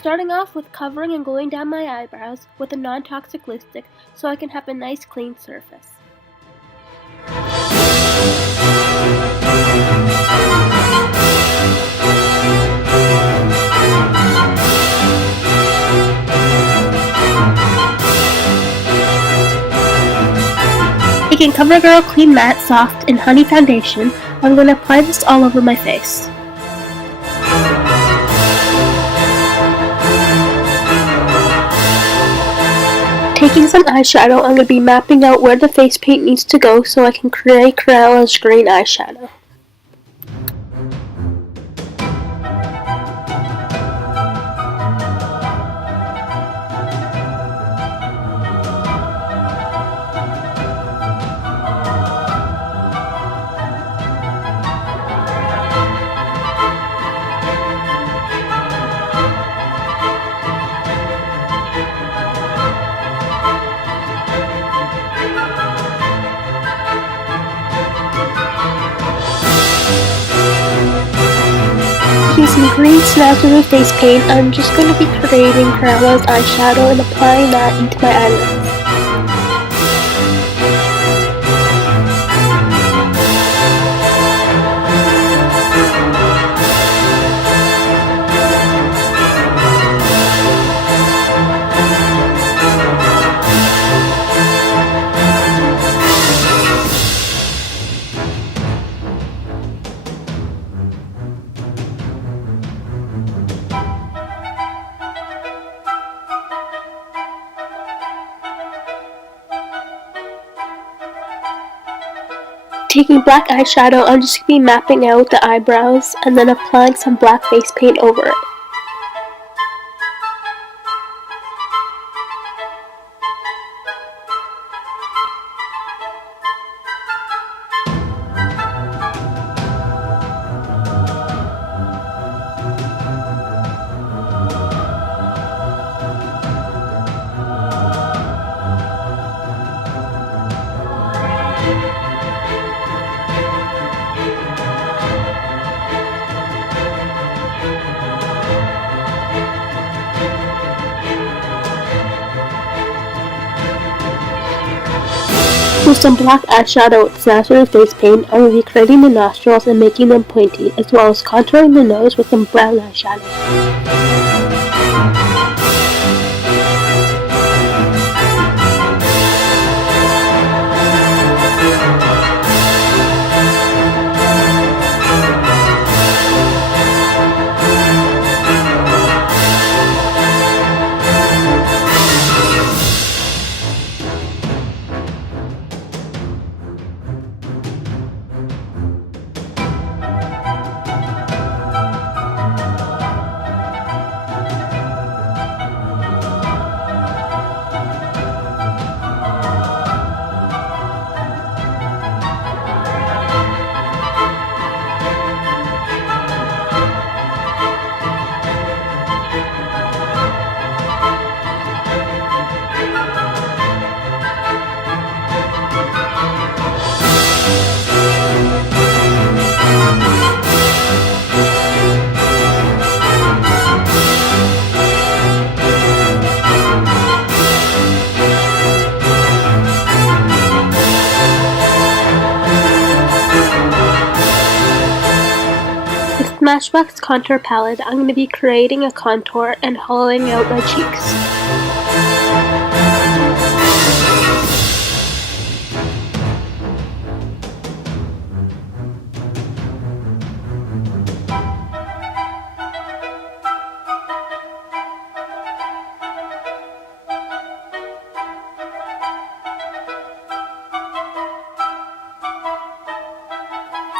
starting off with covering and gluing down my eyebrows with a non-toxic lipstick so I can have a nice clean surface. Taking Covergirl Clean Matte Soft in Honey Foundation, I'm going to apply this all over my face. Taking some eyeshadow, I'm going to be mapping out where the face paint needs to go so I can create Cruella's green eyeshadow. Using green Snazaroo face paint, I'm just going to be creating Cruella's eyeshadow and applying that into my eyelids. Taking black eyeshadow, I'm just going to be mapping out the eyebrows and then applying some black face paint over it. With some black eyeshadow with Snazaroo face paint, I'm going to be creating the nostrils and making them pointy, as well as contouring the nose with some brown eyeshadow. Smashbox contour palette, I'm going to be creating a contour and hollowing out my cheeks.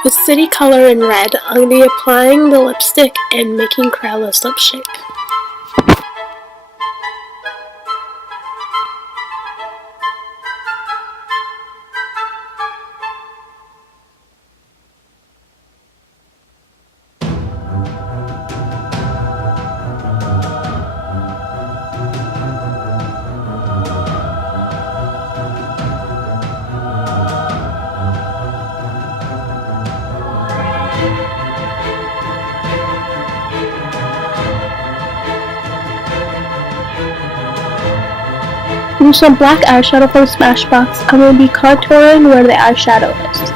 With City Color in red, I'm going to be applying the lipstick and making Cruella's lip shape. Use some black eyeshadow from Smashbox. I'm going to be contouring where the eyeshadow is.